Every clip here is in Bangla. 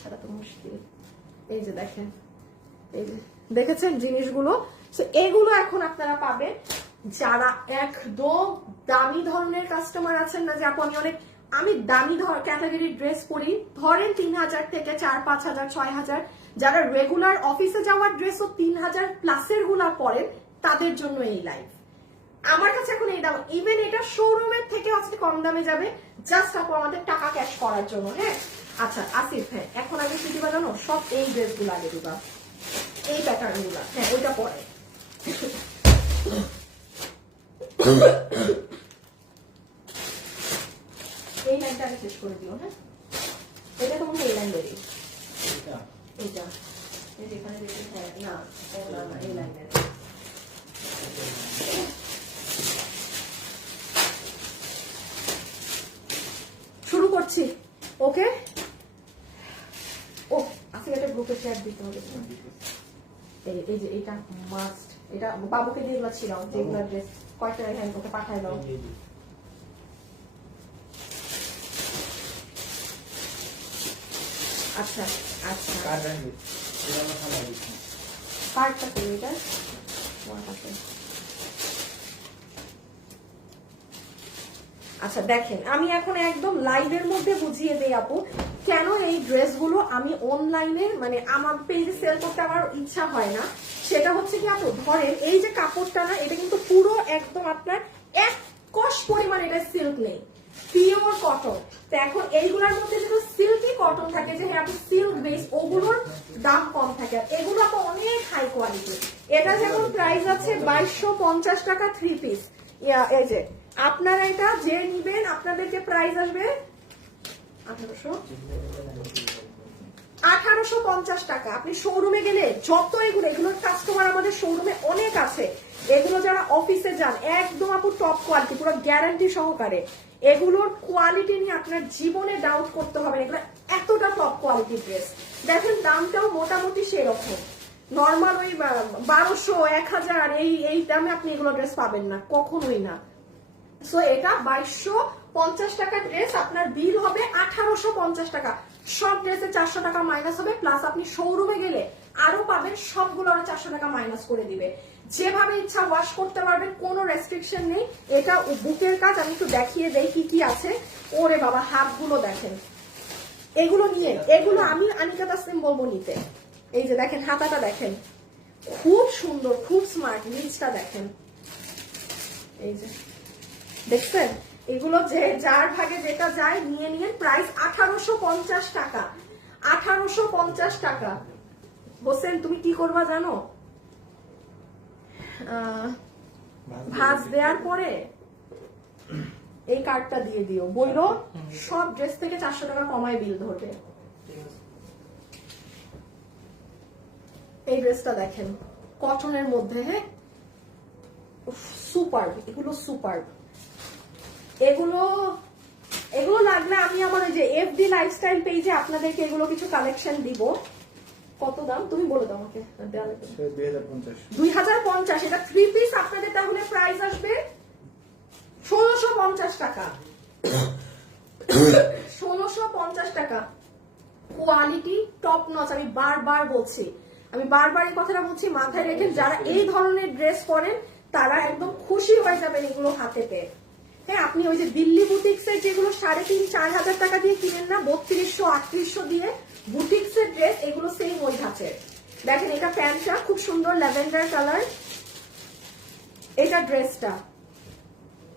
ছাড়া তো মুশকিল। এই যে দেখেন, এই যে দেখেছেন জিনিসগুলো, এগুলো এখন আপনারা পাবেন যারা একদম দামি ধরনের কাস্টমার আছেন না, যে আপু আমি দামি ক্যাটাগরির ড্রেস পরি, ধরেন 3000 থেকে 4-5,000 6,000, যারা রেগুলার অফিসে যাওয়ার ড্রেসও 3000 প্লাসের গুলা পরেন, তাদের জন্য এই লাইফ। আমার কাছে এখন এই দাম, ইভেন এটা শোরুমের থেকে আজকে কম দামে যাবে, জাস্ট আপু আমাদের টাকা ক্যাশ করার জন্য। হ্যাঁ আচ্ছা আসিফ, হ্যাঁ এখন আগে কি দিবা জানো, সব এই ড্রেসগুলো আগে দিবা, এই প্যাটার্ন গুলা। হ্যাঁ ওইটা পরে এই লাইনটা আগে শেষ করে দিও। হ্যাঁ এটা তো মনে এই লাইন বেরিয়ে, এইটা এখানে না এই লাইনের শুরু করছি। ওকে, ও আজকে একটা গ্রুপে শেয়ার দিতে হবে। এই যে এটা মাস্ট, এটা বাবুকে দিয়ে এগুলো ছিল, যেগুলো ড্রেস কয়েকটা হ্যান্ড ওকে পাঠাই দাও। আচ্ছা আচ্ছা কার্ডটা কি এটা? আচ্ছা দেখেন, আমি এখন একদম লাইভের মধ্যে বুঝিয়ে দেই আপু কেন এই ড্রেসগুলো আমি অনলাইনে মানে আমার পেজে সেল করতে আমার ইচ্ছা হয় না। সেটা হচ্ছে কি আপু, ধরেন এই যে কাপড়টা না, এটা কিন্তু পুরো একদম আপনার এক কষ পরিমাণ এটা সিল্ক নেই, পিওর কটন। তো এখন এইগুলোর মধ্যে যেটা সিল্কি কটন থাকে, যে হ্যাঁ আপনি সিল্ক বেস, ওগুলোর দাম কম থাকে, এগুলো আপু অনেক হাই কোয়ালিটি। এটা যেমন প্রাইস আছে 2250 টাকা 3 পিস। এই যে আপনারা এটা যে নিবেন আপনাদেরকে প্রাইস আসবে 1850 টাকা। আপনি শোরুমে গেলে যত এগুলোর কাস্টমার আমাদের শোরুমে অনেক আছে, এগুলো যারা অফিসে যান একদম আপু টপ কোয়ালিটি, পুরো গ্যারান্টি সহকারে। এগুলোর কোয়ালিটি নিয়ে আপনার জীবনে ডাউট করতে হবে না, এগুলো এতটা টপ কোয়ালিটি ড্রেস। দেখেন দামটাও মোটামুটি সেরকম, নর্মাল ওই 1200-1000 এই দামে আপনি এগুলো ড্রেস পাবেন না, কখনোই না। সো এটা 2250 টাকা ড্রেস, আপনার বিল হবে 1850 টাকা। সব ড্রেসে 400 টাকা মাইনাস হবে, প্লাস আপনি শোরুমে গেলে আরো পাবেন, সবগুলো আরো 400 টাকা মাইনাস করে দিবে। যেভাবে ইচ্ছা ওয়াশ করতে পারবেন, কোনো রেস্ট্রিকশন নেই। এটা বুকের কাজ, আমি একটু দেখিয়ে দেই কি কি আছে। ওরে বাবা, হাতগুলো দেখেন, এগুলো নিয়ে এগুলো আমি আনিকা তাসলিম বলবো নিতে। এই যে দেখেন হাতাটা দেখেন, খুব সুন্দর, খুব স্মার্ট। নিচটা দেখেন, এই যে দেখছেন, এগুলো যে যার ভাগে যেটা যায় নিয়ে নিয়ে। প্রাইস 1850 টাকা, 1850 টাকা। হোসেন তুমি কি করবা জানো, ভাঁজ দেওয়ার পরে এই কার্ডটা দিয়ে দিও, বললো সব ড্রেস থেকে 400 টাকা কমায় বিল ধরবে। এই ড্রেসটা দেখেন কটনের মধ্যে, হ্যাঁ সুপার, এগুলো সুপার। এগুলো লাগলে আমি আমার ওই যে এফডি লাইফস্টাইল পেজে আপনাদেরকে এগুলো কিছু কালেকশন দিব। কত দাম তুমি বলে দাও আমাকে। 2050। এটা 3 পিস আপনাদের তাহলে প্রাইস আসবে 1650 টাকা। 1650 টাকা। Quality top notch. আমি বারবার বলছি, আমি বারবার এই কথাটা বলছি, মাথায় রেখে যারা এই ধরনের ড্রেস পরেন তারা একদম খুশি হয়ে যাবেন এগুলো হাতে পেয়ে। হ্যাঁ আপনি ওই যে দিল্লি বুটিক্সের যেগুলো 3,500-4,000 টাকা দিয়ে কিনেন না, 3200-3800 দিয়ে বুটিক্সের ড্রেস, এগুলো সেম ওই ধাঁচের। দেখেন এটা প্যান্টটা খুব সুন্দর ল্যাভেন্ডার কালার, এটা ড্রেসটা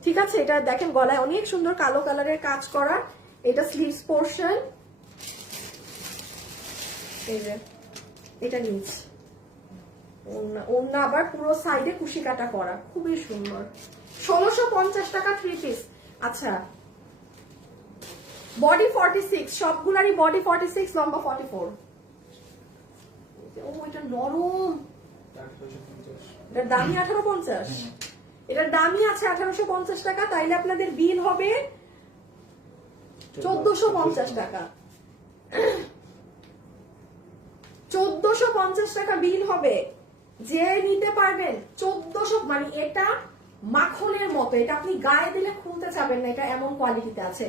ঠিক আছে। এটা দেখেন গলায় অনেক সুন্দর কালো কালারের কাজ করা, এটা স্লিভস পোর্শন, এই যে এটা নিচ, ওন্না আবার পুরো সাইডে কুশি কাটা করা, খুবই সুন্দর। 1650 টাকা 3 পিস। আচ্ছা বডি 46, সবগুলারই বডি 46, লম্বা 44। ও এটা নরম, এটার দামই 1850, এটার দামই আছে 1850 টাকা। তাইলে আপনাদের বিল হবে 1450 টাকা। 1450 টাকা বিল হবে, যে নিতে পারবেন 1400, মানে এটা মাখনের মতো, এটা আপনি গায়ে দিলে খুলতে চাবেন না, এটা এমন কোয়ালিটিতে আছে।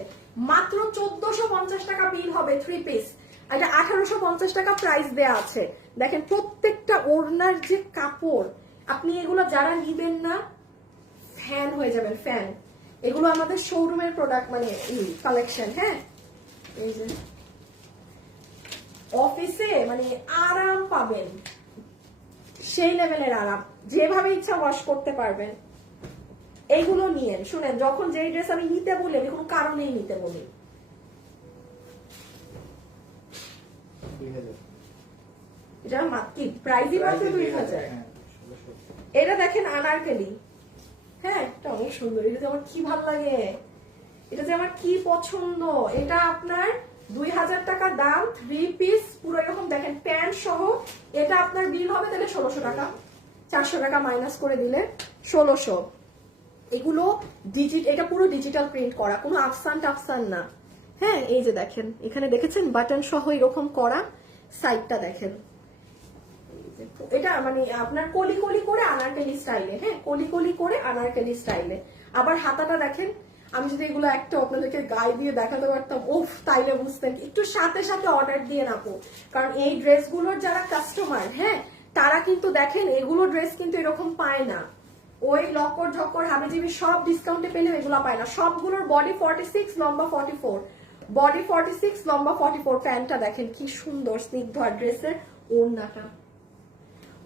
মাত্র 1450 টাকা বিল হবে 3 পিস। এটা 1850 টাকা প্রাইস দেয়া আছে। দেখেন প্রত্যেকটা ওড়নার যে কাপড়, আপনি এগুলো যারা নিবেন না ফ্যান হয়ে যাবেন, ফ্যান। এগুলো আমাদের শোরুমের প্রোডাক্ট, মানে কালেকশন। হ্যাঁ, এই যে অফিসে মানে আরাম পাবেন, সেই লেভেলের আরাম, যেভাবে ইচ্ছা ওয়াশ করতে পারবেন। এইগুলো নিয়েন। শুনেন, যখন যেই ড্রেস আমি নিতে বলি আমি কোনো কারণেই নিতে বলি। এটা কি প্রাইসই মাত্র 2000। এটা দেখেন আনারকলি। হ্যাঁ, এটা অনেক সুন্দর। এটা যে আমার কি ভালো লাগে, এটা যে আমার কি পছন্দ। এটা আপনার 2000 টাকা দাম, 3 পিস পুরো এরকম দেখেন প্যান্ট সহ। এটা আপনার বিল হবে তাহলে 1600 টাকা, 400 টাকা মাইনাস করে দিলে 1600। এগুলো এটা পুরো ডিজিটাল প্রিন্ট করা, কোনো আফসান টাফসান না। হ্যাঁ, এই যে দেখেন এখানে দেখেছেন বাটন সহ এরকম করা, সাইডটা দেখেন। এটা মানে আপনার কলি কলি করে আনারকলি স্টাইলে। হ্যাঁ, কলি কলি করে আনারকলি স্টাইলে। আবার হাতাটা দেখেন, আমি যদি এগুলো একটা আপনাদেরকে গায়ে দিয়ে দেখাতে পারতাম, ওফ, তাইলে বুঝতেন। একটু সাথে সাথে অর্ডার দিয়ে রাখো, কারণ এই ড্রেসগুলোর যারা কাস্টমার, হ্যাঁ, তারা কিন্তু দেখেন এগুলো ড্রেস কিন্তু এরকম পায় না। ওই লক্কর ঝক্কর হাবিজিবি সব ডিসকাউন্টে পেলে এগুলো পায় না। সবগুলোর বডি 46, লম্বা 44, বডি 46, লম্বা 44। প্যান্টটা দেখেন কি সুন্দর স্নিগ্ধ। আর ড্রেসের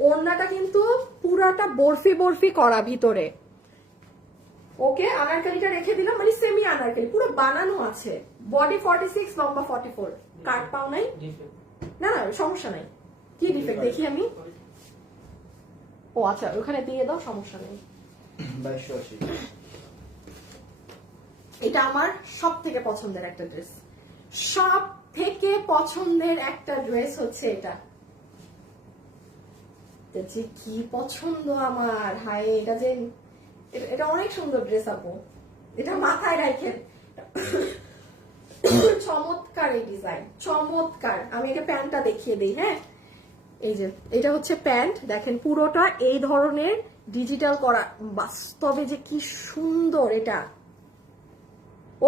ওড়নাটা কিন্তু পুরাটা বরফি বরফি করা ভিতরে। ওকে, আনারকলিটা রেখে দিলাম, মানে সেমি আনারকলি, পুরো বানানো আছে। বডি 46, লম্বা 44। কাট পাও নাই? না না, সমস্যা নাই। কি ডিফেক্ট দেখি আমি? ও আচ্ছা, ওখানে দিয়ে দাও, সমস্যা নেই। 2280। এটা আমার সব থেকে পছন্দের একটা ড্রেস, সব থেকে পছন্দের একটা ড্রেস হচ্ছে এটা। যে কি পছন্দ আমার, হায়, এটা অনেক সুন্দর ড্রেস আপু। এটা মাথায় রাখেন, চমৎকার এই ডিজাইন, চমৎকার। আমি এটা প্যান্টটা দেখিয়ে দিই। হ্যাঁ, এই যে এটা হচ্ছে প্যান্ট, দেখেন পুরোটা এই ধরনের ডিজিটাল করা, বাস্তবে যে কি সুন্দর এটা।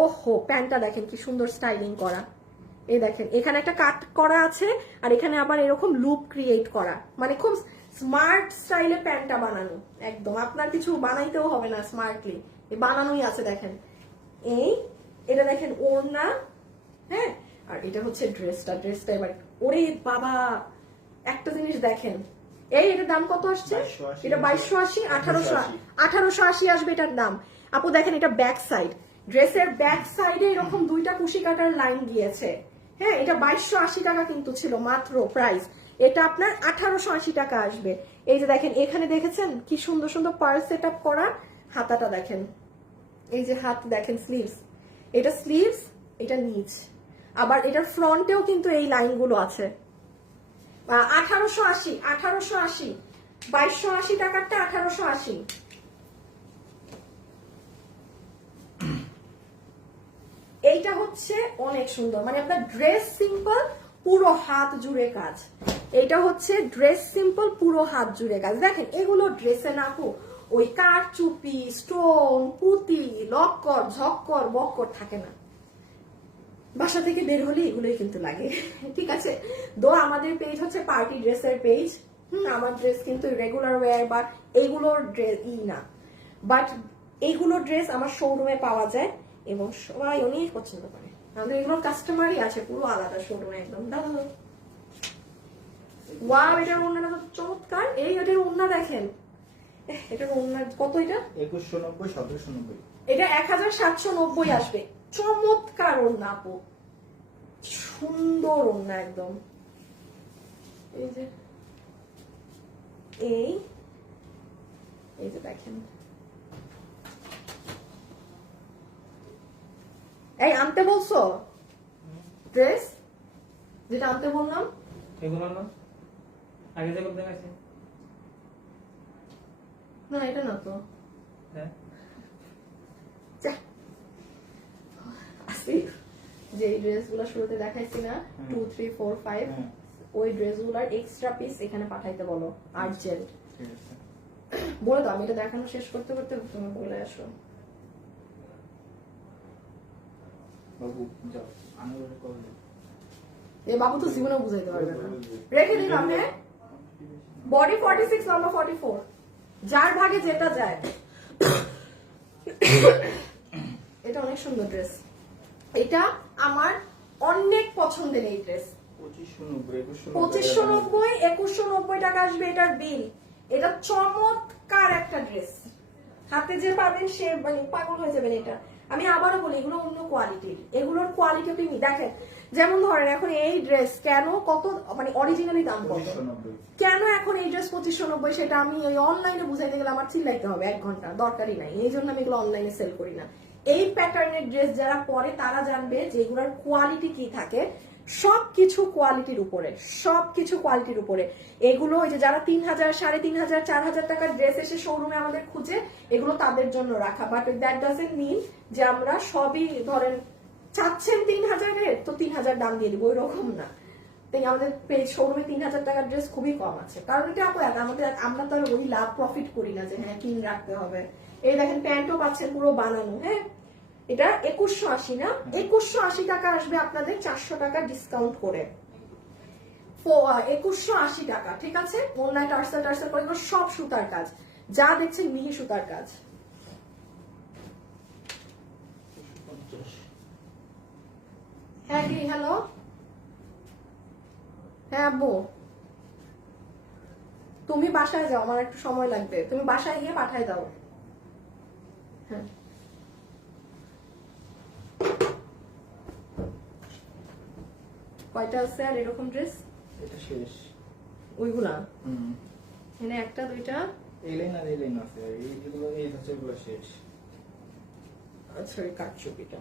ওহো, প্যান্টটা দেখেন কি সুন্দর স্টাইলিং করা। এই দেখেন এখানে একটা কাট করা আছে, আর এখানে আবার এরকম লুপ ক্রিয়েট করা, মানে খুব স্মার্ট স্টাইলে প্যান্টটা বানানো। একদম আপনার কিছু বানাইতেও হবে না, স্মার্টলি বানানোই আছে। দেখেন এটা দেখেন ওড়না। হ্যাঁ, আর এটা হচ্ছে ড্রেসটা এবার, ওরে বাবা, একটা জিনিস দেখেন, এটার দাম কত আসছে? এটা 2280, 1880 আসবে এটার দাম। আপু দেখেন এটা ব্যাক সাইড, ড্রেসের ব্যাক সাইডে এরকম দুইটা কুশি কাটার লাইন গিয়েছে। হ্যাঁ, এটা 2280 টাকা কিন্তু ছিল মাত্র প্রাইস। এটা আপনার 1880 টাকা আসবে। এই যে দেখেন এখানে দেখেছেন কি সুন্দর সুন্দর পার্ল সেট আপ করা। হাতাটা দেখেন, এই যে হাত দেখেন, স্লিভস, এটা স্লিভস, এটা নিচ, আবার এটার ফ্রন্টেও কিন্তু এই লাইনগুলো আছে। 1880, 2280 টাকারটা 1880। এইটা হচ্ছে অনেক সুন্দর, মানে আপনার ড্রেস সিম্পল, পুরো হাত জুড়ে কাজ। এটা হচ্ছে ড্রেস সিম্পল, পুরো হাত জুড়ে কাজ। দেখেন এগুলো ড্রেসে না আপু ওই কারচুপি, স্টোন, পুঁতি, লক্কর ঝক্কর বক্কর থাকে না। বাসা থেকে বের হলে এগুলোই কিন্তু লাগে। ঠিক আছে, আমাদের পেজ হচ্ছে পার্টি ড্রেসের পেজ। আমার ড্রেস কিন্তু রেগুলার ওয়্যার বা এইগুলোর ড্রেস না, বাট এইগুলোর ড্রেস আমার শোরুমে পাওয়া যায় এবং সবাই অনেক পছন্দ করে। আমাদের এগুলোর কাস্টমারই আছে পুরো আলাদা শোরুমে একদম। দাদা ওয়াও, এটার ওড়নাটা তো চমৎকার। এটার ওড়না দেখেন, এটার ওড়না কত? এটা 2190, 1790। এটা 1790 আসবে। চমৎকার ওড়না আপু, সুন্দর ওড়না একদম। এই যে এই যে দেখেন, এই আনতে বলছো ড্রেস, যেটা আনতে বললাম এগুলো না আগে যে করতে গেছে না, এটা না তো। হ্যাঁ, যে ড্রেসগুলো শুরুতে দেখাইছি না 2, 3, 4, 5, ওই ড্রেসগুলোর এক্সট্রা পিস এখানে পাঠাইতে বলো আর্জেন্ট। বলে দাও, আমি এটা দেখানো শেষ করতে করতে তুমি বলে আসো। বাবু যাও, আমি কল দিই। এ বাবু তো জীবনেও বুঝাইতে পারবে না। রেখে দিলাম। হ্যাঁ, বডি 46, লম্বা 44, যার ভাগে যেটা যায়। এটা অনেক সুন্দর ড্রেস, এটা আমার অনেক পছন্দের এই ড্রেস। 2590, 2190 টাকা আসবে এটার বিল। এটা চমৎকার একটা ড্রেস, হাতে যে পাবেন সে মানে পাগল হয়ে যাবেন। এটা আমি আবারও বলি, এগুলো অন্য কোয়ালিটির, এগুলোর কোয়ালিটি আপনি দেখেন। যেমন ধরেন এখন এই ড্রেস কেন কত মানে অরিজিনালি দাম কত, কেন এখন এই ড্রেস 2590, সেটা আমি ওই অনলাইনে বুঝাইতে গেলে আমার চিল্লাইতে হবে 1 ঘন্টা, দরকারই নাই। এই জন্য আমি এগুলো অনলাইনে সেল করি না। এই প্যাটার্নের ড্রেস যারা পরে তারা জানবে যে এগুলোর কোয়ালিটি কি থাকে। সবকিছু কোয়ালিটির উপরে, সবকিছু কোয়ালিটির উপরে। এগুলো ওই যে যারা 3000, 3500, 4000 টাকার ড্রেস এসে শোরুমে আমাদের খুঁজে, এগুলো তাদের জন্য রাখা। বাট দ্যাট ডাজন্ট মিন যে আমরা সবই ধরেন চাচ্ছেন 3000-এর তো 3000 দাম দিয়ে দিব, ওই রকম না। তাই আমাদের শোরুমে 3000 টাকার ড্রেস খুবই কম আছে, কারণ এটা আমাদের আমরা তো আর ওই লাভ প্রফিট করি না যে হ্যাঁ কিনে রাখতে হবে। এই দেখেন প্যান্টও পাচ্ছেন পুরো বানানো। হ্যাঁ, এটা 2180 না, 2180 টাকা আসবে আপনাদের 400 টাকা ডিসকাউন্ট করে। 2180 টাকা, ঠিক আছে। অনলাইন টার্সেল করে সব সুতার কাজ, যা দেখছেন মিহি সুতার কাজ। হ্যাঁ হ্যালো, হ্যাঁ আব্বু, তুমি বাসায় যাও, আমার একটু সময় লাগবে, তুমি বাসায় গিয়ে পাঠায় দাও। হ্যাঁ, কয়টা আছে আর এরকম ড্রেস? এটা শেষ ওইগুলা মানে একটা দুইটা এই লাইন আর এই লাইন আছে, আর এইগুলো এই ধাঁচাগুলো শেষ। আচ্ছা, ওই কাটছবিটা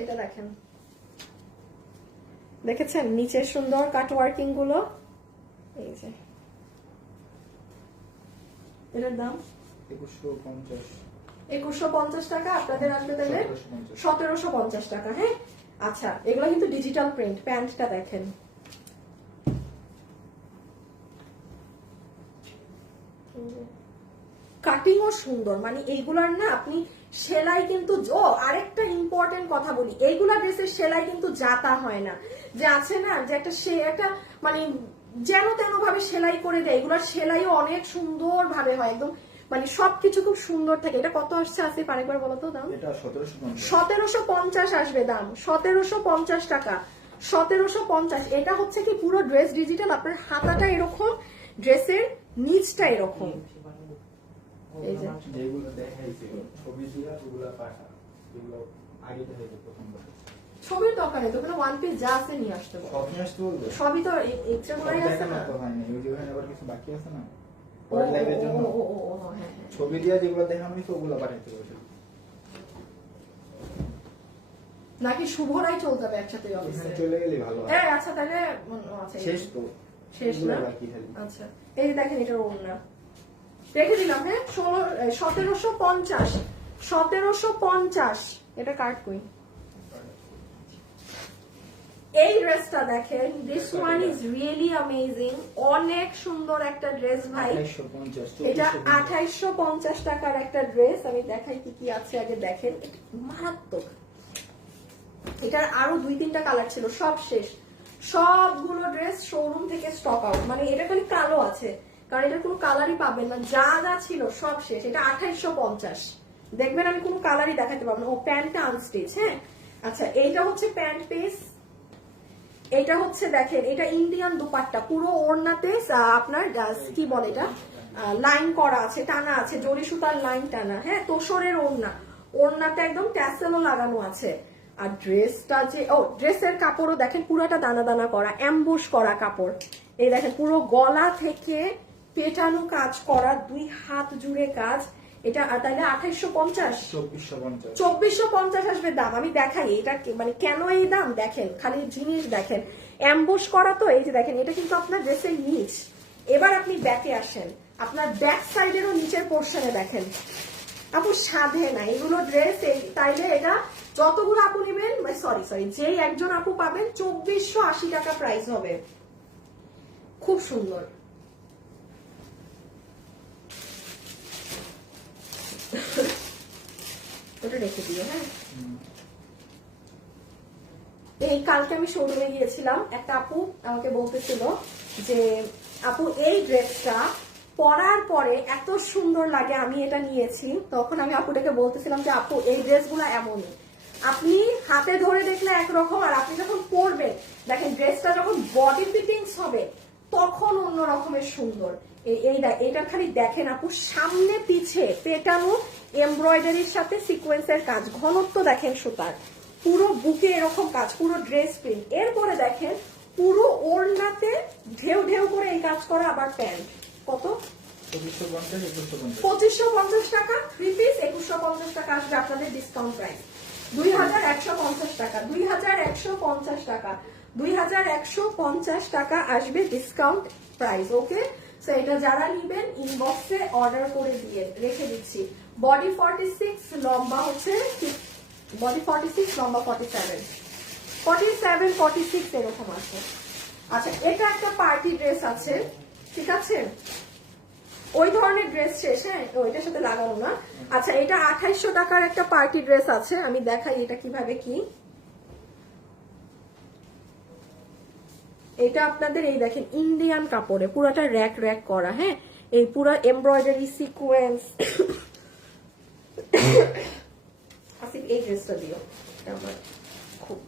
এটা দেখেন, দেখেছেন নিচে সুন্দর কাট ওয়ার্কিং গুলো। এই যে এটার দাম 2150 টাকা, আপনাদের আসবে তাহলে 1750 টাকা। হ্যাঁ, আচ্ছা, এগুলো কিন্তু ডিজিটাল প্রিন্ট। প্যান্টটা দেখেন, কাটিংও সুন্দর, মানে এইগুলার না আপনি সেলাই কিন্তু আরেকটা ইম্পর্টেন্ট কথা বলি, এইগুলা ড্রেসের সেলাই কিন্তু জাতা হয় না, যে আছে না যে একটা মানে যেন তেন ভাবে সেলাই করে দেয়। এগুলার সেলাইও অনেক সুন্দর ভাবে হয়, একদম মানে সবকিছু খুব সুন্দর থাকে। এটা কত আসছে আসিফ আরেকবার বলো তো দাম? এটা 1750 আসবে দাম, 1750 টাকা, 1750। এটা হচ্ছে কি পুরো ড্রেস ডিজিটাল, আপনার হাতাটা এরকম, ড্রেসের নিচটা এরকম। এই যে যেগুলো দেখাইছে ছবি দিয়ে ওগুলা পাঠা, এগুলো আগে দেখাইছে প্রথমবার। ছবির দরকার নেই তো, ওখানে ওয়ান পিস যা আছে নিয়ে আসতে বলো। সব নিয়ে আসতে বলবে? সবই তো এক্সট্রা করে আছে না, তো হয়নি, ওই যে ওখানে আবার কিছু বাকি আছে না পরের লাইভের জন্য। হ্যাঁ, ছবি দিয়ে যেগুলো দেখানো হয়েছে ওগুলো পাঠাইতে বলছে নাকি শুভরাই চলতে হবে একসাথে অফিসে? এখানে চলে গেলে ভালো হয়। হ্যাঁ, আচ্ছা তাহলে আচ্ছা শেষ তো, শেষ না? বাকি খালি। আচ্ছা, এই যে দেখেন এটার ওড়না রেখে দিলাম। হ্যাঁ, 1750, 1750। এটা কাট কই? এই ড্রেসটা দেখেন, this one is really amazing, অনেক সুন্দর একটা ড্রেস ভাই। 2850, এটা 2850 টাকার একটা ড্রেস। আমি দেখাই কি কি আছে, আগে দেখেন, মারাত্মক। এটার আরো 2-3টা কালার ছিল, সব শেষ। সবগুলো ড্রেস শোরুম থেকে স্টক আউট, মানে এটা খালি কালো আছে, কারণ এটার কোনো কালারই পাবেন না, যা যা ছিল সব শেষ। এটা 2850, দেখবেন আমি কোনো কালারই দেখাতে পারবো না। ও প্যান্টটা আনস্টিচ। হ্যাঁ, আচ্ছা, এইটা হচ্ছে প্যান্ট পিস। এটা হচ্ছে দেখেন, এটা ইন্ডিয়ান দুপাট্টা, পুরো ওড়নাতে আপনার কি বলে এটা লাইন করা আছে, টানা আছে, জরি সুতার লাইন টানা। হ্যাঁ, তোসরের ওড়না, ওড়নাতে একদম ট্যাসেলও লাগানো আছে। আর ড্রেসটা যে ড্রেসের কাপড়ও দেখেন পুরোটা দানা দানা করা, অ্যাম্বুশ করা কাপড়। এই দেখেন পুরো গলা থেকে পেটানো কাজ করা, 2 হাত জুড়ে কাজ। এটা তাহলে 2850, 2450 আসবে দাম। আমি দেখাই এটা মানে কেন এই দাম, দেখেন খালি জিনিস দেখেন, অ্যাম্বুশ করা তো। এই যে দেখেন, এটা কিন্তু আপনার ড্রেসের নিচ। এবার আপনি ব্যাকে আসেন, আপনার ব্যাক সাইডেরও নিচের পোর্শনে দেখেন। আপু সাধে না এগুলো ড্রেস, তাইলে এটা যতগুলো আপু নেবেন, সরি যেই একজন আপু পাবেন 2480 টাকা প্রাইস হবে। খুব সুন্দর। ওটা রেখে দিও। হ্যাঁ, এই কালকে আমি শোরুমে গিয়েছিলাম, একটা আপু আমাকে বলতেছিল যে আপু এই ড্রেসটা পরার পরে এত সুন্দর লাগে, আমি এটা নিয়েছি। তখন আমি আপুটাকে বলতেছিলাম যে আপু এই ড্রেসগুলো এমনই, আপনি হাতে ধরে দেখলে একরকম, আর আপনি যখন পরবেন দেখেন ড্রেসটা যখন বডি ফিটিংস হবে তখন অন্য রকমের সুন্দর। এইটা খালি দেখেন আপু, সামনে পিছে পেটানো এমব্রয়ডারির সাথে সিকোয়েন্সের কাজ, ঘনত্ব দেখেন সুতার, পুরো বুকে এরকম কাজ, পুরো ড্রেস প্রিন্ট। এরপরে দেখেন পুরো ওড়নাতে ঢেউ ঢেউ করে এই কাজ করা, আবার প্যান্ট কত 2550 টাকা 3 পিস, 2150 টাকা আসবে আপনাদের ডিসকাউন্ট প্রাইস, 2150 টাকা, 2150 টাকা, 2150 টাকা আসবে ডিসকাউন্ট প্রাইস। ওকে, সো এটা যারা নিবেন ইনবক্সে অর্ডার করে দিয়ে রেখে দিচ্ছি। বডি 46, লম্বা হচ্ছে বডি 46, লম্বা 47, 46 এরকম আছে। আচ্ছা, এটা একটা পার্টি ড্রেস আছে, ঠিক আছে, ওই ধরনের ড্রেস শেষ। হ্যাঁ, ওইটার সাথে লাগানো না। আচ্ছা, এটা 2800 টাকার একটা পার্টি ড্রেস আছে, আমি দেখাই এটা কিভাবে কি। এটা আপনাদের এই দেখেন ইন্ডিয়ান কাপড়ে পুরাটা র্যাক র্যাক করা। হ্যাঁ, এই পুরা এমব্রয়ডারি সিকোয়েন্স। আসিফ এই ড্রেসটা দিও, এটা আমার খুব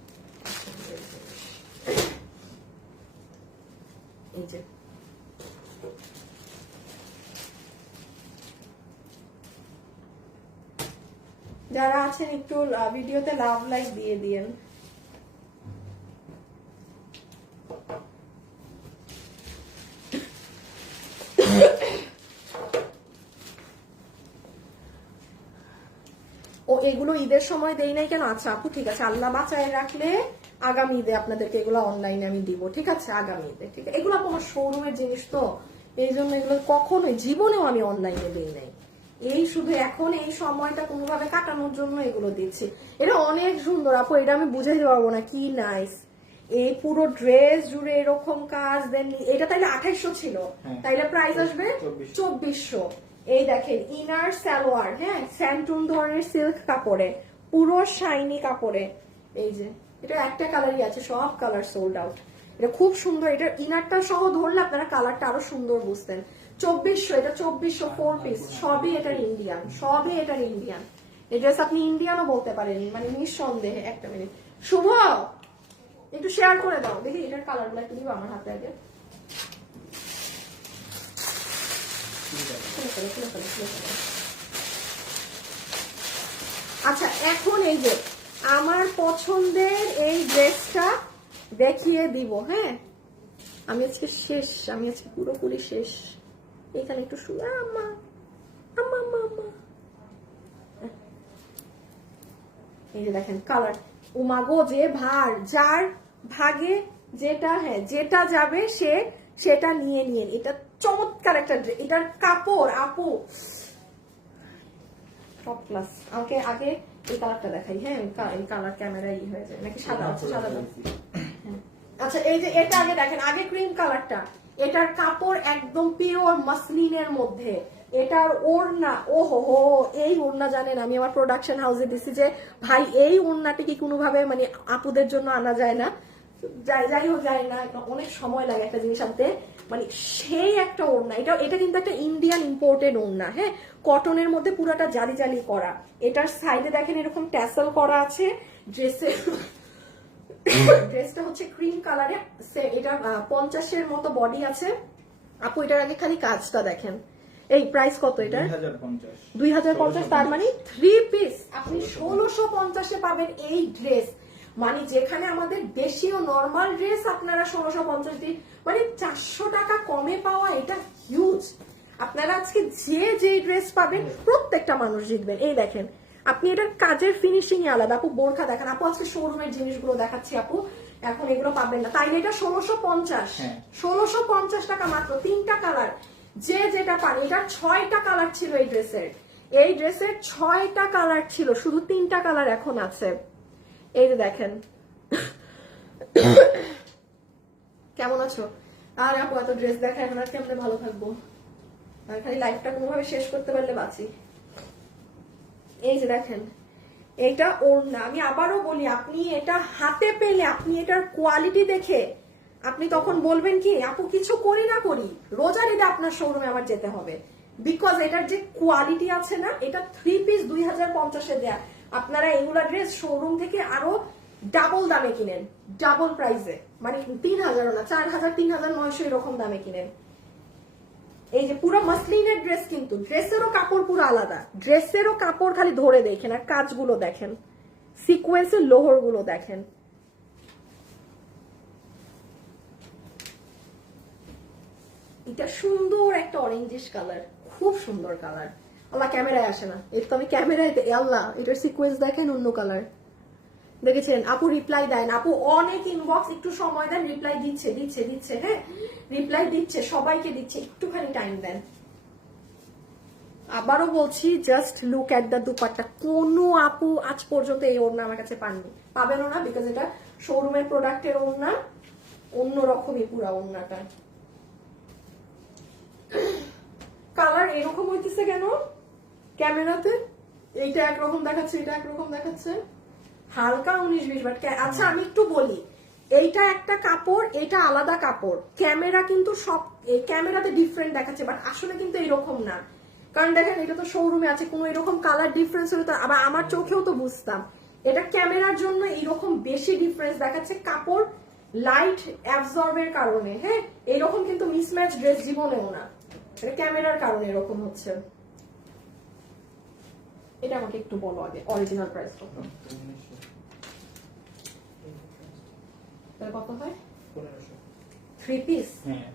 পছন্দের জিনিস। এই যে যারা আছেন একটু ভিডিওতে লাভ লাইক দিয়ে দিয়েন। ও এগুলো ঈদের সময় দেই নাই কেন? আচ্ছা আপু ঠিক আছে, আল্লাহ বাঁচায় রাখলে আগামী ঈদে আপনাদেরকে এগুলো অনলাইনে আমি দিব, ঠিক আছে, আগামী ঈদে। ঠিক আছে, এগুলো আমার শোরুমের জিনিস তো, এই জন্য এগুলো কখনোই জীবনেও আমি অনলাইনে দিই নাই, এই শুধু এখন এই সময়টা কোনোভাবে কাটানোর জন্য এগুলো দিচ্ছি। এটা অনেক সুন্দর আপু, এটা আমি বুঝাইতে পারবো না কি নাইস। এই পুরো ড্রেস জুড়ে এরকম কাজ, দেন এটা তাইলে 2800 ছিল, তাইলে প্রাইস আসবে 2400। এই দেখেন ইনার সালোয়ার, হ্যাঁ, স্যান্টুন ধরনের সিল্ক কাপড়ে, পুরো শাইনি কাপড়ে। এই যে এটা একটা কালারই আছে, সব কালার সোল্ড আউট। এটা খুব সুন্দর, এটা ইনারটা সহ ধরলে আপনারা কালারটা আরো সুন্দর বুঝতেন। 2400, এটা 2400 4 পিস, সবই এটার ইন্ডিয়ান, সবই এটার ইন্ডিয়ান। এই ড্রেস আপনি ইন্ডিয়ানও বলতে পারেন, মানে নিঃসন্দেহে। একটা মিনিট শুভ, একটু শেয়ার করে দাও দেখি এটার কালারগুলো একটু দিব আমার হাতে আগে। আচ্ছা, এখন এই যে আমার পছন্দের এই ড্রেসটা দেখিয়ে দিব। হ্যাঁ, আমি আজকে শেষ, আমি আজকে পুরোপুরি শেষ। এখানে একটু এই যে দেখেন কালার, উমাগো যে ভার, যার ভাগে যেটা, হ্যাঁ যেটা যাবে সে সেটা নিয়ে নিয়ে। এটা চমৎকার একটা ড্রেস, এটার কাপড় আপু টপ ক্লাস। আমাকে আগে এই কালারটা দেখাই। হ্যাঁ, এই কালার ক্যামেরা ই হয়ে যায় নাকি সাদা আছে, সাদা। আচ্ছা, এই যে এটা আগে দেখেন, আগে ক্রিম কালারটা, এটার কাপড় একদম পিওর মাসলিনের মধ্যে, এটার ওড়না, ও হো, এই ওড়না জানেন আমি আমার প্রোডাকশন হাউসে দিছি যে ভাই এই ওড়নাটি কি কোনোভাবে মানে আপুদের জন্য আনা যায় না, যাই হোক যায় না, অনেক সময় লাগে একটা জিনিস আনতে, মানে সেই একটা ওড়না। এটা কিন্তু একটা ইন্ডিয়ান ইম্পোর্টেড ওড়না। হ্যাঁ, কটনের মধ্যে পুরাটা জালি জালি করা, এটার সাইডে দেখেন এরকম ট্যাসেল করা আছে। ড্রেসটা হচ্ছে ক্রিম কালারে, এটা 50-এর মতো বডি আছে আপু। এটার আগে খালি কাজটা দেখেন। এই প্রাইস কত এটা? 2050। তার মানে 3 পিস আপনি 1650-এ পাবেন এই ড্রেস। মানে যেখানে আমাদের দেশীয় নরমাল ড্রেস আপনারা 1650 দিয়ে, মানে 400 টাকা কমে পাওয়া, এটা হিউজ। আপনারা আজকে যে ড্রেস পাবেন প্রত্যেকটা মানুষ জিতবেন। এই দেখেন আপনি এটার কাজের ফিনিশিং আলাদা। আপু বোরখা দেখান আপু, আজকে শোরুমের জিনিসগুলো দেখাচ্ছি আপু, এখন এগুলো পাবেন না। তাইলে এটা 1650 টাকা মাত্র, 3টা কালার, যে যেটা পান। এটার 6টা কালার ছিল এই ড্রেসের, এই ড্রেসের 6টা কালার ছিল, শুধু 3টা কালার এখন আছে। এই যে দেখেন কেমন আছো? আর আপু এত ড্রেস দেখা এখন আর কেমনে ভালো থাকবো, খালি লাইফটা কোনোভাবে শেষ করতে পারলে বাঁচি। এই যে দেখেন এইটা ওড়না, আমি আবারও বলি আপনি এটা হাতে পেলে আপনি এটার কোয়ালিটি দেখে আপনি তখন বলবেন কি আপু কিছু করি না করি রোজার ঈদে আপনার শোরুমে আমার যেতে হবে, বিকজ এটার যে কোয়ালিটি আছে না, এটা 3 পিস 2050-এ দেয়া। আপনারা এগুলা ড্রেস শোরুম থেকে আরো ডাবল দামে কিনেন, ডাবল প্রাইসে, মানে 3000ও না, 4000 3900 এরকম দামে কিনেন। এই যে পুরো মাসলিনের ড্রেস, কিন্তু ড্রেসেরও কাপড় পুরো আলাদা, ড্রেসেরও কাপড় খালি ধরে দেখেন আর কাজগুলো দেখেন, সিকোয়েন্সের লোহর গুলো দেখেন। এটা সুন্দর একটা অরেঞ্জিশ কালার, খুব সুন্দর কালার। আল্লাহ ক্যামেরায় আসে না, এটা তো আমি ক্যামেরায়, আল্লাহ এটার সিকোয়েন্স দেখেন, অন্য কালার। দেখেছেন আপু রিপ্লাই দেন, আপু অনেক ইনবক্স, একটু সময় দেন, রিপ্লাই দিচ্ছে দিচ্ছে দিচ্ছে, হ্যাঁ রিপ্লাই দিচ্ছে, সবাইকে দিচ্ছে, একটুখানি টাইম দেন। আবারও বলছি just look at the dupatta. কোনো আপু আজ পর্যন্ত এই ওড়না আমার কাছে পাননি, পাবেনও না, বিকজ এটা শোরুমের প্রোডাক্টের ওড়না, অন্যরকমই পুরা ওড়নাটা। কালার এরকম হইতেছে কেন ক্যামেরাতে? এইটা একরকম দেখাচ্ছে, এটা একরকম দেখাচ্ছে, হালকা 19-20 বাট। আচ্ছা আমি একটু বলি, এইটা একটা কাপড়, এটা আলাদা কাপড়, ক্যামেরা কিন্তু সব ক্যামেরাতে ডিফারেন্ট দেখাচ্ছে, বাট আসলে কিন্তু এরকম না। কারণ দেখেন এটা তো শোরুমে আছে, কোনো এরকম কালার ডিফারেন্স হলে তো আবার আমার চোখেও তো বুঝতাম। এটা ক্যামেরার জন্য এরকম বেশি ডিফারেন্স দেখাচ্ছে, কাপড় লাইট অ্যাবজর্বের কারণে, হ্যাঁ এরকম কিন্তু মিসম্যাচ ড্রেস জীবনেও না, এটা ক্যামেরার কারণে এরকম হচ্ছে। এটা আমাকে একটু বলো আগে অরিজিনাল প্রাইস কত? কত হয়? 3 পিস? হ্যাঁ।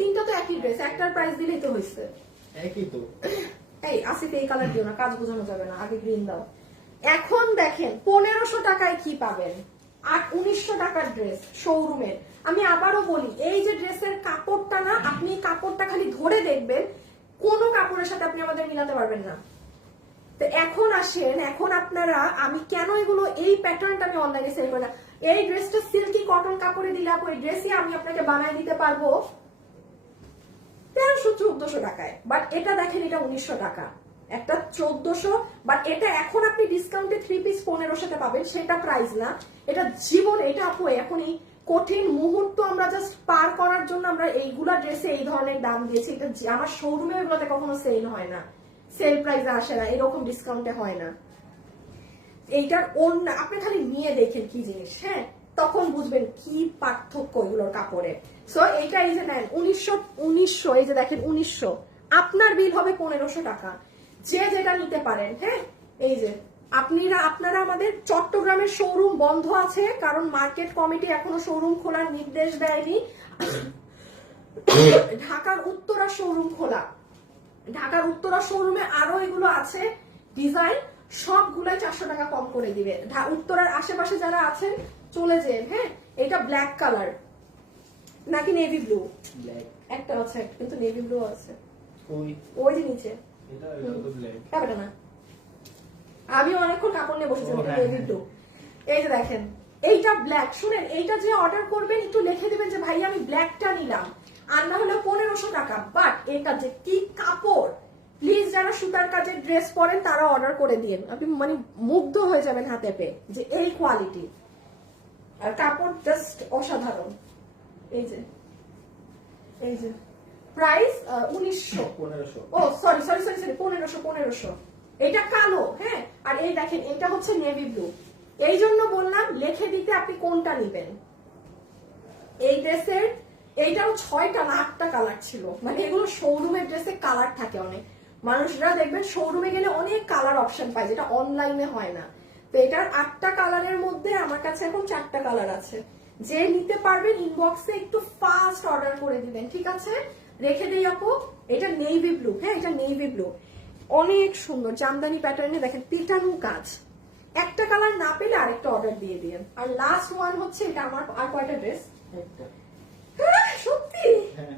তিনটা তো একই ড্রেস, একটার প্রাইস দিলেই তো হয়েছে। একই তো। এই আসিফ এই কালার দিও না, কাজ বোঝানো যাবে না, আগে গ্রিন দাও। এখন দেখেন 1500 টাকায় কি পাবেন, আর 1900 টাকার ড্রেস শোরুমের। আমি আবারও বলি, এই যে ড্রেসের কাপড়টা না, আপনি কাপড়টা খালি ধরে দেখবেন, কোনো কাপড়ের সাথে আপনি আমাদের মিলাতে পারবেন না। তো এখন আসেন, এখন আপনারা, আমি কেন এগুলো এই প্যাটার্নটা আমি অনলাইনে সেল করি না, এই ড্রেসটা সিল্কি কটন কাপড়ে দিলে আপু এই ড্রেসই আমি আপনাকে বানায় দিতে পারবো 1300-1400 টাকায়, বাট এটা দেখেন এটা 1900 টাকা, একটা 1400, বাট এটা এখন আপনি ডিসকাউন্টে 3 পিস 1500 পাবেন, সেটা প্রাইস না। এটা জীবন, এটা আপু এখন এই কঠিন মুহূর্ত আমরা জাস্ট পার করার জন্য আমরা এইগুলা ড্রেসে এই ধরনের দাম দিয়েছি। এটা আমার শোরুমে এগুলোতে কখনো সেল হয় না, সেল প্রাইসে আসে না, এরকম ডিসকাউন্টে হয় না। এইটার অন্য আপনি খালি নিয়ে দেখেন কি জিনিস, হ্যাঁ তখন বুঝবেন কি পার্থক্য এগুলোর কাপড়ে। সো এইটা এই যে নেন 1900, এই যে দেখেন 1900, আপনার বিল হবে 1500 টাকা, যে যেটা নিতে পারেন। হ্যাঁ এই যে আপনারা আমাদের চট্টগ্রামের শোরুম বন্ধ আছে, কারণ মার্কেট কমিটি এখনো শোরুম খোলার নির্দেশ দেয়নি। ঢাকার উত্তরা শোরুম খোলা, ঢাকার উত্তরা শোরুমে আরো এগুলো আছে ডিজাইন, সবগুলাই 400 টাকা কম করে দিবে। উত্তরার আশেপাশে যারা আছেন চলে যেন। হ্যাঁ এটা ব্ল্যাক কালার নাকি নেভি ব্লু? ব্ল্যাক একটা আছে, কিন্তু নেভি ব্লু আছে ওই যে নিচে, এটা তো ব্ল্যাক ব্যাপারটা না। আমি অনেকক্ষণ কাপড় নিয়ে বসেছি, নেভি ব্লু। এই যে দেখেন এইটা ব্ল্যাক। শুনেন, এইটা যে অর্ডার করবেন একটু লিখে দিবেন যে ভাই আমি ব্ল্যাকটা নিলাম, আর না হলে 1500 টাকা, বাট এটা যে কি কাপড়, প্লিজ যারা সুতার কাজের ড্রেস পরেন তারা অর্ডার করে দিন, আপনি মানে মুগ্ধ হয়ে যাবেন হাতে পেয়ে যে এই কোয়ালিটি, আর কাপড় জাস্ট অসাধারণ। এই যে প্রাইস 1900, 1500। ও সরি 1500। এটা কালো, হ্যাঁ আর এই দেখেন এটা হচ্ছে নেভি ব্লু। এই জন্য বললাম লিখে দিতে আপনি কোনটা নেবেন। এই ড্রেসের এইটাও 6টা না 8টা কালার ছিল, মানে এগুলো শোরুমের ড্রেসে কালার থাকে অনেক, মানুষরা দেখবেন শোরুমে গেলে অনেক কালার অপশন পায়, যেটা অনলাইনে হয় না। তো এটার 8টা কালারের মধ্যে আমার কাছে এখন 4টা কালার আছে, যে নিতে পারবেন ইনবক্সে একটু ফাস্ট অর্ডার করে দিবেন, ঠিক আছে? রেখে দেই আপু। এটা নেভি ব্লু, হ্যাঁ এটা নেভি ব্লু, অনেক সুন্দর জামদানি প্যাটার্নে, দেখেন পিটানো কাজ। একটা কালার না পেলে আরেকটা অর্ডার দিয়ে দিন। আর লাস্ট ওয়ান হচ্ছে এটা আমার, আর কয়টা ড্রেস? একটা। হ্যাঁ সত্যি হ্যাঁ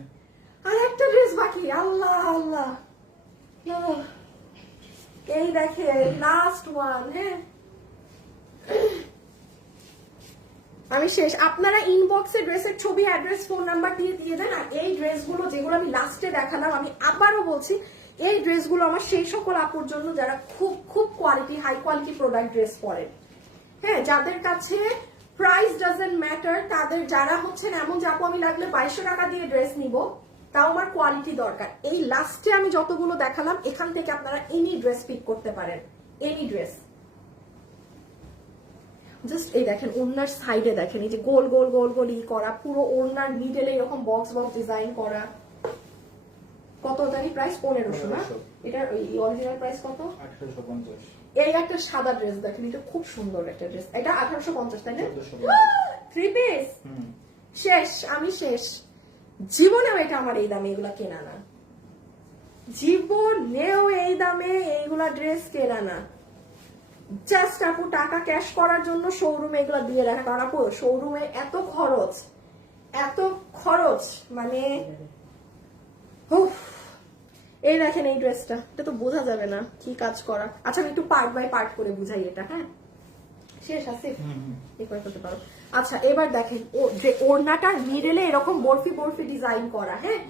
আর একটা ড্রেস বাকি। আল্লাহ আল্লাহ, এই দেখেন লাস্ট ওয়ান। হ্যাঁ আমি শেষ। আপনারা ইনবক্সে ড্রেসের ছবি, অ্যাড্রেস, ফোন নাম্বার দিয়ে দেন। আর এই ড্রেসগুলো যেগুলো আমি লাস্টে দেখালাম, আমি আবারও বলছি এই ড্রেসগুলো আমার সেই সকল আপুর জন্য যারা খুব খুব quality high quality product dress পরেন, হ্যাঁ, যাদের কাছে প্রাইস ডাজন্ট ম্যাটার, তাদের যারা হচ্ছেন এমন যে আপু আমি লাগলে 2200 টাকা দিয়ে ড্রেস নিব, তাও আমার কোয়ালিটি দরকার। এই লাস্টে আমি যতগুলো দেখালাম এখান থেকে আপনারা এনি ড্রেস পিক করতে পারেন, এনি ড্রেস। জাস্ট এই দেখেন ওড়নার সাইডে দেখেন এই যে গোল গোল গোল গোল ই করা, পুরো ওড়নার মিডলে এরকম বক্স বক্স ডিজাইন করা। কত জানি প্রাইস? 1500 না? এটার অরিজিনাল প্রাইস কত? 1850। এই একটা সাদা ড্রেস দেখেন, এটা খুব সুন্দর একটা ড্রেস, এটা 1850 তাই না? 1450 থ্রি পিস শেষ, আমি শেষ। জীবনেও এটা আমার এই দামে এগুলা কেনা না, জীবনেও এই দামে এইগুলা ড্রেস কেনা না। জাস্ট আপু টাকা ক্যাশ করার জন্য শোরুমে এগুলা দিয়ে রাখা, কারণ আপু শোরুমে এত খরচ মানে উফ। এই দেখেন এই ড্রেসটা, এটা তো বোঝা যাবে না কি কাজ করা। আচ্ছা আমি একটু পার্ট বাই পার্ট করে বুঝাই এটা, হ্যাঁ শেষ আছে এবার করতে পারো। আচ্ছা এবার দেখেন ও যে ওড়নাটার মিডলে এরকম বরফি বরফি ডিজাইন করা, হ্যাঁ,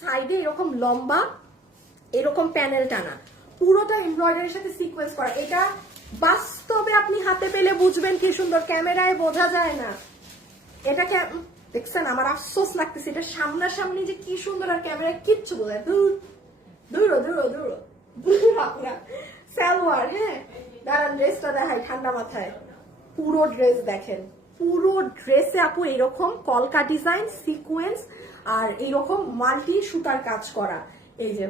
সাইডে এরকম লম্বা এরকম প্যানেল টানা, পুরোটা এমব্রয়ডারির সাথে সিকোয়েন্স করা। এটা বাস্তবে আপনি হাতে পেলে বুঝবেন কি সুন্দর, ক্যামেরায় বোঝা যায় না। এটাকে দেখছেন, আমার আফসোস লাগতেছে, এটা সামনাসামনি যে কি সুন্দর আর ক্যামেরায় কিচ্ছু বোঝা যায়। দূর দূর দূর দূর দূর আপনার সালোয়ার, হ্যাঁ দাঁড়ান ড্রেসটা দেখাই ঠান্ডা মাথায়। পুরো ড্রেস দেখেন, পুরো ড্রেসে আপু এরকম কলকা ডিজাইন সিকোয়েন্স আর এইরকম মাল্টি সুতার কাজ করা। এই যে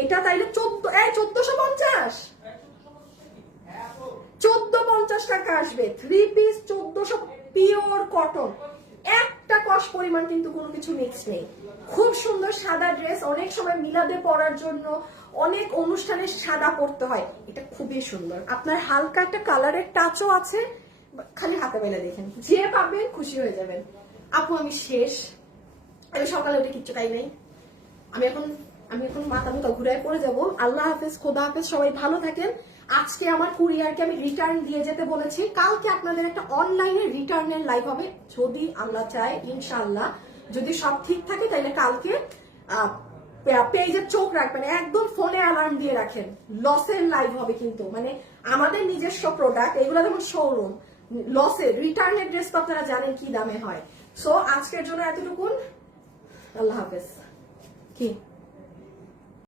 এটা তাইলে 1450 টাকা আসবে। থ্রি পিস 1400, পিওর কটন, একটা কষ পরিমাণ কিন্তু কোনো কিছু মিক্স নেই। খুব সুন্দর সাদা ড্রেস, অনেক সময় মিলাদে পরার জন্য, অনেক অনুষ্ঠানে সাদা পরতে হয়, এটা খুবই সুন্দর। আপনার হালকা একটা কালারের টাচও আছে, খালি হাতে মেলে দেখেন, যে পাবেন খুশি হয়ে যাবেন। আপু আমি শেষ, আমি সকালে উঠে কিচ্ছু খাই নাই, আমি এখন মাথা মুথা ঘুরায় পড়ে যাবো। আল্লাহ হাফেজ, খোদা হাফেজ, সবাই ভালো থাকেন। আজকে আমার কুরিয়ারকে আমি রিটার্ন দিয়ে যেতে বলেছি, কালকে আপনাদের একটা অনলাইনে রিটার্নের লাইভ হবে যদি আল্লাহ চায়, ইনশাআল্লাহ। যদি সব ঠিক থাকে তাহলে কালকে পেজে চোখ রাখবেন, একদম ফোনে অ্যালার্ম দিয়ে রাখেন, লসের লাইভ হবে কিন্তু, মানে আমাদের নিজস্ব প্রোডাক্ট এগুলো যেমন শোরুম, লসের রিটার্নের ড্রেস তো আপনারা জানেন কি দামে হয়। সো আজকের জন্য এতটুকুন, আল্লাহ হাফেজ। কি